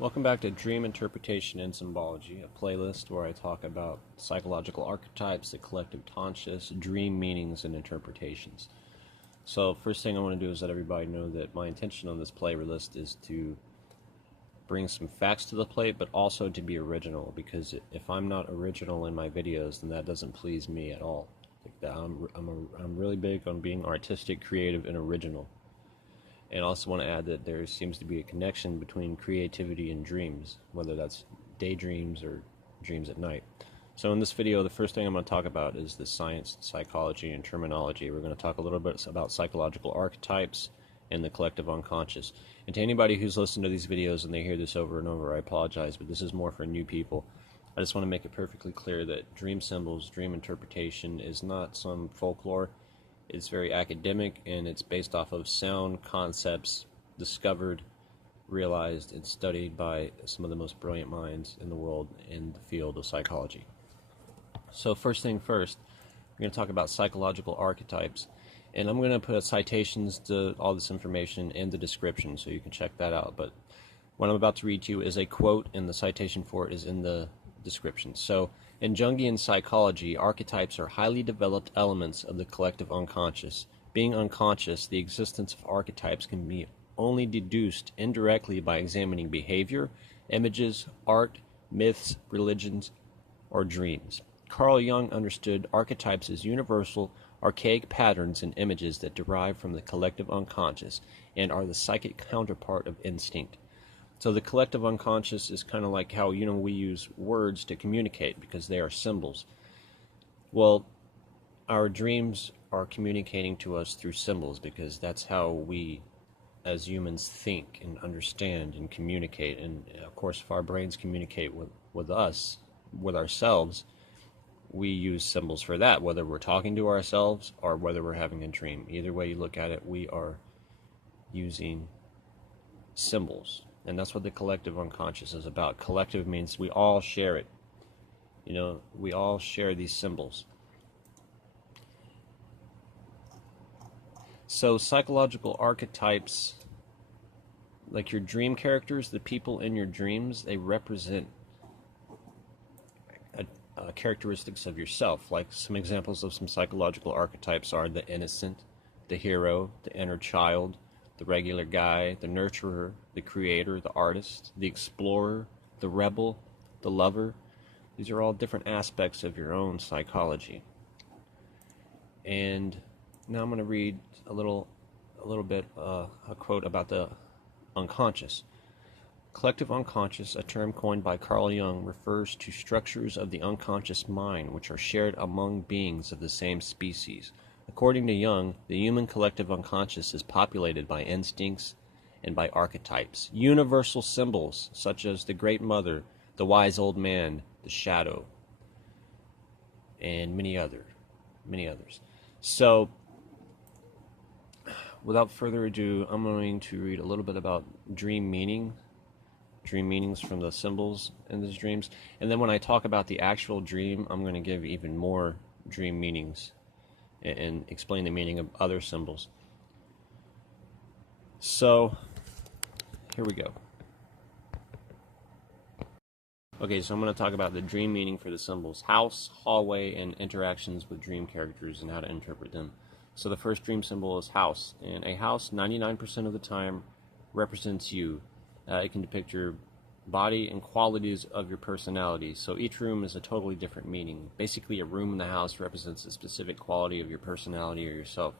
Welcome back to Dream Interpretation and Symbology, a playlist where I talk about psychological archetypes, the collective conscious, dream meanings, and interpretations. So, first thing I want to do is let everybody know that my intention on this playlist is to bring some facts to the plate, but also to be original, because if I'm not original in my videos, then that doesn't please me at all. I'm really big on being artistic, creative, and original. And I also want to add that there seems to be a connection between creativity and dreams, whether that's daydreams or dreams at night. So in this video, the first thing I'm going to talk about is the science, psychology, and terminology. We're going to talk a little bit about psychological archetypes and the collective unconscious. And to anybody who's listened to these videos and they hear this over and over, I apologize, but this is more for new people. I just want to make it perfectly clear that dream symbols, dream interpretation is not some folklore. It's very academic, and it's based off of sound concepts discovered, realized, and studied by some of the most brilliant minds in the world in the field of psychology. So first thing first, we're going to talk about psychological archetypes, and I'm going to put citations to all this information in the description so you can check that out. But what I'm about to read to you is a quote, and the citation for it is in the description. So, in Jungian psychology, archetypes are highly developed elements of the collective unconscious. Being unconscious, the existence of archetypes can be only deduced indirectly by examining behavior, images, art, myths, religions, or dreams. Carl Jung understood archetypes as universal, archaic patterns and images that derive from the collective unconscious and are the psychic counterpart of instinct. So the collective unconscious is kind of like how, we use words to communicate because they are symbols. Well, our dreams are communicating to us through symbols because that's how we as humans think and understand and communicate. And of course, if our brains communicate with us, with ourselves, we use symbols for that, whether we're talking to ourselves or whether we're having a dream. Either way you look at it, we are using symbols. And that's what the collective unconscious is about. Collective means we all share it. We all share these symbols. So psychological archetypes, like your dream characters, the people in your dreams, they represent characteristics of yourself. Like some examples of some psychological archetypes are the innocent, the hero, the inner child, the regular guy, the nurturer, the creator, the artist, the explorer, the rebel, the lover. These are all different aspects of your own psychology. And now I'm going to read a little bit a quote about the unconscious. Collective unconscious, a term coined by Carl Jung, refers to structures of the unconscious mind which are shared among beings of the same species. According to Jung, the human collective unconscious is populated by instincts and by archetypes, universal symbols such as the Great Mother, the Wise Old Man, the Shadow, and many others. So, without further ado, I'm going to read a little bit about dream meanings from the symbols in these dreams. And then when I talk about the actual dream, I'm going to give even more dream meanings and explain the meaning of other symbols. So, here we go. Okay, so I'm going to talk about the dream meaning for the symbols: house, hallway, and interactions with dream characters and how to interpret them. So the first dream symbol is house, and a house 99% of the time represents you. It can depict your body and qualities of your personality. So each room is a totally different meaning. Basically, a room in the house represents a specific quality of your personality or yourself.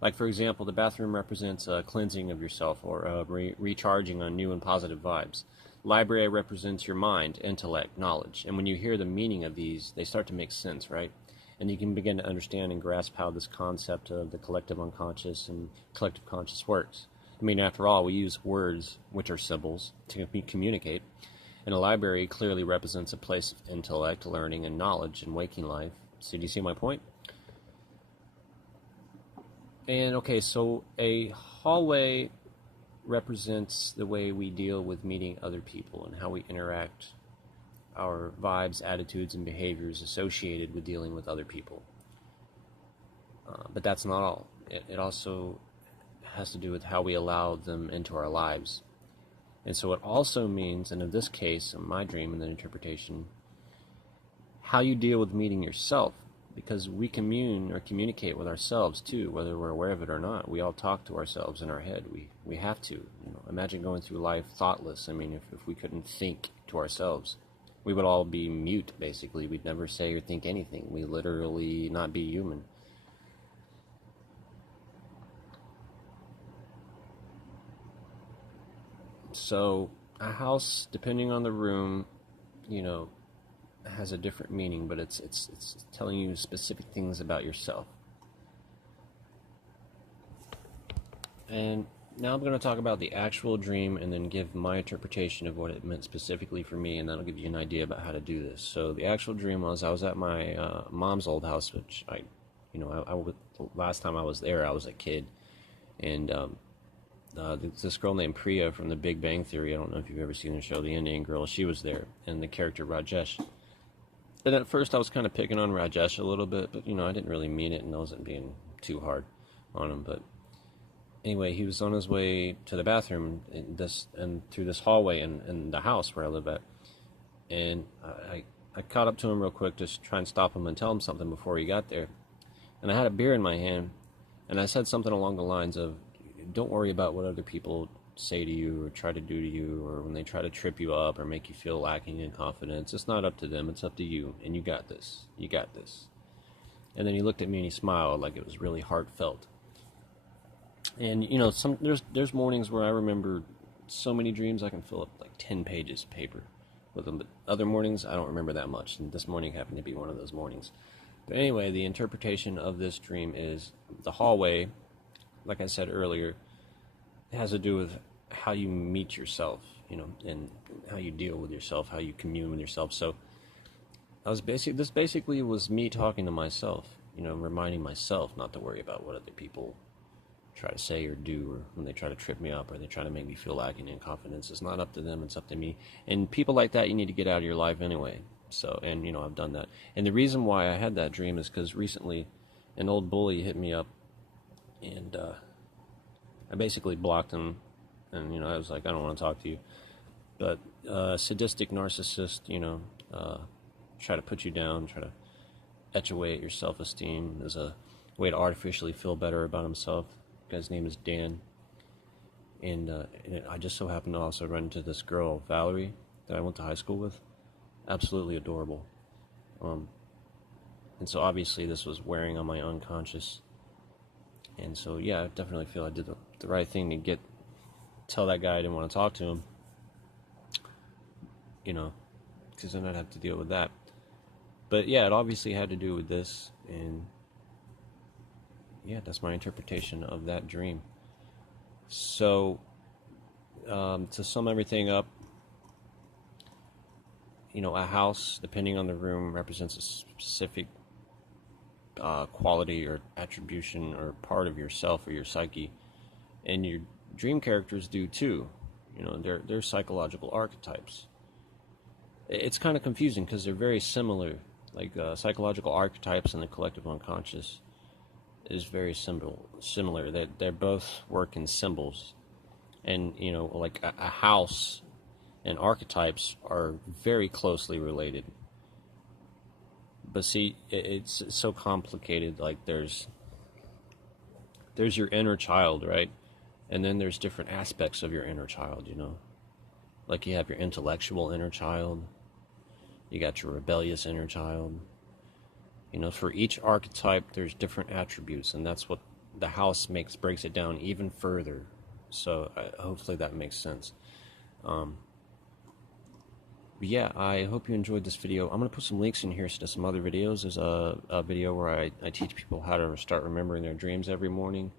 Like, for example, the bathroom represents a cleansing of yourself or recharging on new and positive vibes. Library represents your mind, intellect, knowledge. And when you hear the meaning of these, they start to make sense, right? And you can begin to understand and grasp how this concept of the collective unconscious and collective conscious works. I mean, after all, we use words, which are symbols, to communicate. And a library clearly represents a place of intellect, learning, and knowledge in waking life. So do you see my point? And okay, so a hallway represents the way we deal with meeting other people and how we interact, our vibes, attitudes, and behaviors associated with dealing with other people. But that's not all. It also has to do with how we allow them into our lives. And so it also means, and in this case, in my dream and the interpretation, how you deal with meeting yourself. Because we commune or communicate with ourselves too, whether we're aware of it or not. We all talk to ourselves in our head. We have to. Imagine going through life thoughtless. I mean, if we couldn't think to ourselves, we would all be mute, basically. We'd never say or think anything. We literally not be human. So a house, depending on the room, has a different meaning, but it's telling you specific things about yourself. And now I'm going to talk about the actual dream and then give my interpretation of what it meant specifically for me, and that'll give you an idea about how to do this. So the actual dream was I was at my mom's old house, which last time I was there, I was a kid, and this girl named Priya from The Big Bang Theory, I don't know if you've ever seen the show, the Indian girl, she was there, and the character Rajesh. And at first I was kind of picking on Rajesh a little bit, but I didn't really mean it, and I wasn't being too hard on him. But anyway, he was on his way to the bathroom and through this hallway in the house where I live at. And I caught up to him real quick, just try and stop him and tell him something before he got there. And I had a beer in my hand, and I said something along the lines of, don't worry about what other people say to you or try to do to you, or when they try to trip you up or make you feel lacking in confidence. It's not up to them, it's up to you, and you got this. You got this. And then he looked at me and he smiled like it was really heartfelt. And there's mornings where I remember so many dreams I can fill up like 10 pages of paper with them, but other mornings I don't remember that much, and this morning happened to be one of those mornings. But anyway, the interpretation of this dream is the hallway, like I said earlier, it has to do with how you meet yourself, and how you deal with yourself, how you commune with yourself. So this basically was me talking to myself, reminding myself not to worry about what other people try to say or do, or when they try to trip me up or they try to make me feel lacking in confidence. It's not up to them, it's up to me. And people like that you need to get out of your life anyway. So, and I've done that. And the reason why I had that dream is because recently an old bully hit me up, and I basically blocked him, and I was like, I don't want to talk to you. But sadistic narcissist, try to put you down, try to etch away at your self-esteem as a way to artificially feel better about himself. The guy's name is Dan, and I just so happened to also run into this girl, Valerie, that I went to high school with. Absolutely adorable. And so obviously this was wearing on my unconscious. And so, yeah, I definitely feel I did the right thing to tell that guy I didn't want to talk to him, because then I'd have to deal with that. But yeah, it obviously had to do with this, and yeah, that's my interpretation of that dream. So, to sum everything up, a house, depending on the room, represents a specific quality or attribution or part of yourself or your psyche, and your dream characters do too. They're psychological archetypes. It's kind of confusing because they're very similar. Like psychological archetypes and the collective unconscious is very similar. They both work in symbols, and like a house and archetypes are very closely related. But see, it's so complicated. Like there's your inner child, right? And then there's different aspects of your inner child, Like you have your intellectual inner child, you got your rebellious inner child. For each archetype, there's different attributes, and that's what the house breaks it down even further. So hopefully that makes sense. But yeah, I hope you enjoyed this video. I'm going to put some links in here to some other videos. There's a video where I teach people how to start remembering their dreams every morning,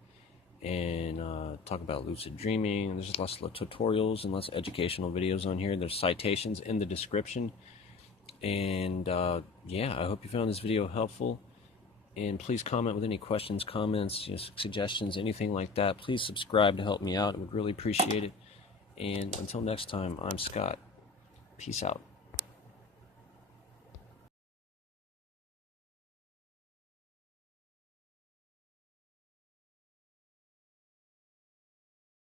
and talk about lucid dreaming. There's lots of tutorials and lots of educational videos on here. There's citations in the description. And yeah, I hope you found this video helpful. And please comment with any questions, comments, suggestions, anything like that. Please subscribe to help me out. I would really appreciate it. And until next time, I'm Scott. Peace out.